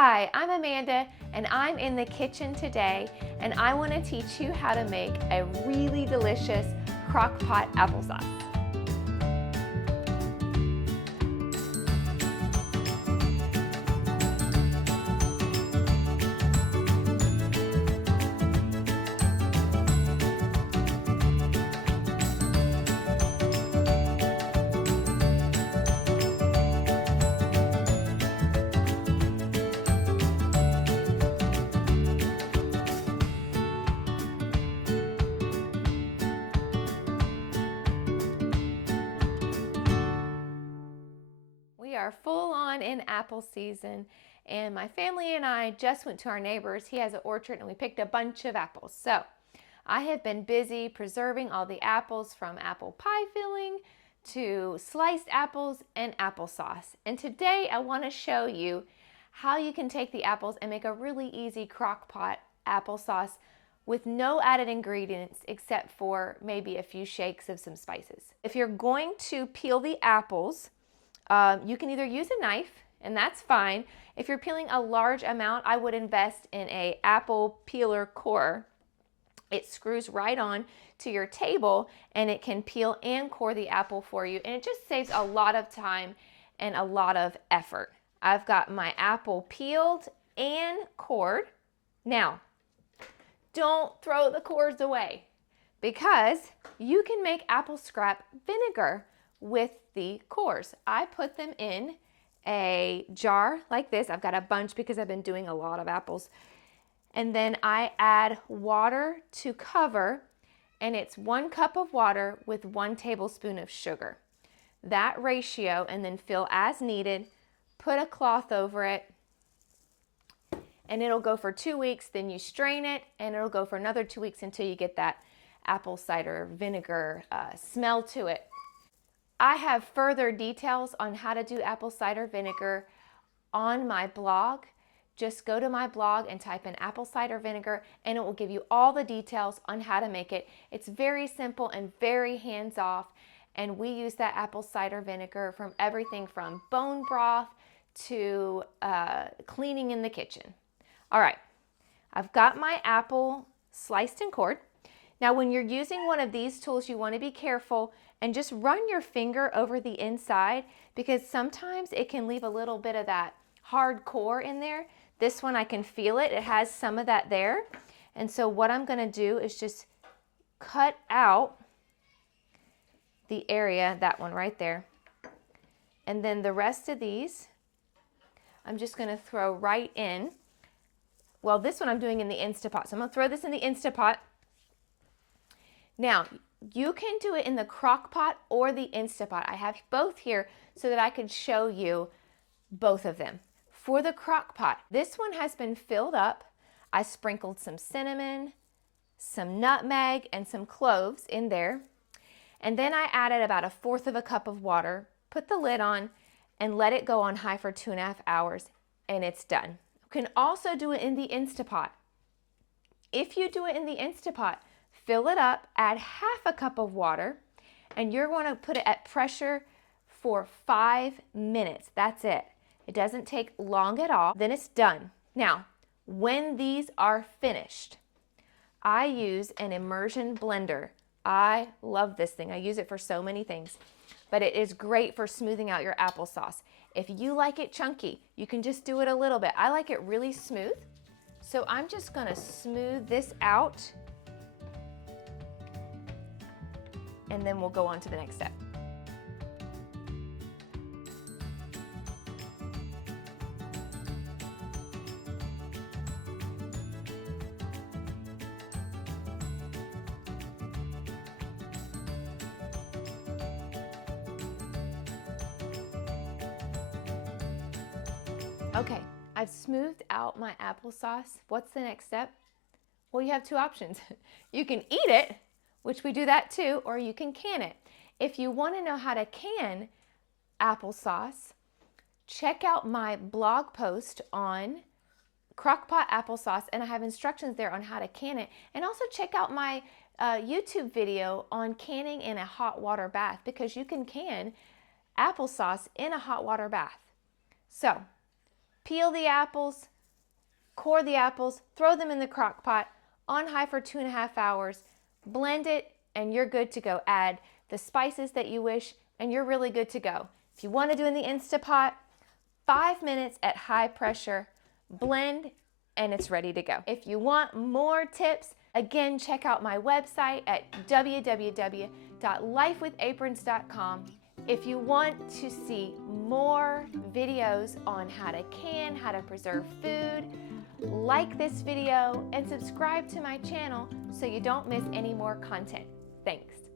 Hi, I'm Amanda and I'm in the kitchen today and I want to teach you how to make a really delicious crock pot applesauce. We are full on in apple season and my family and I just went to our neighbor's. He has an orchard and we picked a bunch of apples. So I have been busy preserving all the apples from apple pie filling to sliced apples and applesauce. And today I want to show you how you can take the apples and make a really easy crock pot applesauce with no added ingredients except for maybe a few shakes of some spices. If you're going to peel the apples, you can either use a knife, and that's fine. If you're peeling a large amount, I would invest in an apple peeler core. It screws right on to your table, and it can peel and core the apple for you, and it just saves a lot of time and a lot of effort. I've got my apple peeled and cored. Now, don't throw the cores away because you can make apple scrap vinegar with the cores. I put them in a jar like this. I've got a bunch because I've been doing a lot of apples. And then I add water to cover, and it's 1 cup of water with 1 tablespoon of sugar. That ratio, and then fill as needed. Put a cloth over it, and it'll go for 2 weeks. Then you strain it, and it'll go for another 2 weeks until you get that apple cider vinegar smell to it. I have further details on how to do apple cider vinegar on my blog. Just go to my blog and type in apple cider vinegar and it will give you all the details on how to make it. It's very simple and very hands-off, and we use that apple cider vinegar from everything from bone broth to cleaning in the kitchen. All right, I've got my apple sliced and cored. Now when you're using one of these tools, you want to be careful and just run your finger over the inside because sometimes it can leave a little bit of that hard core in there. This one I can feel it. It has some of that there. And so what I'm going to do is just cut out the area, that one right there. And then the rest of these, I'm just going to throw right in. Well, this one I'm doing in the Instapot. So I'm going to throw this in the Instapot. Now, you can do it in the Crockpot or the Instapot. I have both here so that I could show you both of them. For the Crockpot, this one has been filled up. I sprinkled some cinnamon, some nutmeg, and some cloves in there. And then I added about 1/4 cup of water, put the lid on, and let it go on high for 2.5 hours, and it's done. You can also do it in the Instapot. If you do it in the Instapot, fill it up, add 1/2 cup of water, and you're going to put it at pressure for 5 minutes. That's it. It doesn't take long at all. Then it's done. Now, when these are finished, I use an immersion blender. I love this thing. I use it for so many things, but it is great for smoothing out your applesauce. If you like it chunky, you can just do it a little bit. I like it really smooth, so I'm just going to smooth this out. And then we'll go on to the next step. Okay, I've smoothed out my applesauce. What's the next step? Well, you have 2 options. You can eat it, which we do that too, or you can can it. If you want to know how to can applesauce, check out my blog post on Crockpot applesauce, and I have instructions there on how to can it. And also check out my YouTube video on canning in a hot water bath because you can can applesauce in a hot water bath. So, Peel the apples, core the apples, throw them in the crock pot on high for 2.5 hours, blend it, and you're good to go. Add the spices that you wish, and you're really good to go. If you want to do in the Instapot, 5 minutes at high pressure, blend, and it's ready to go. If you want more tips, again, check out my website at www.lifewithaprons.com. If you want to see more videos on how to can, how to preserve food, like this video and subscribe to my channel so you don't miss any more content. Thanks.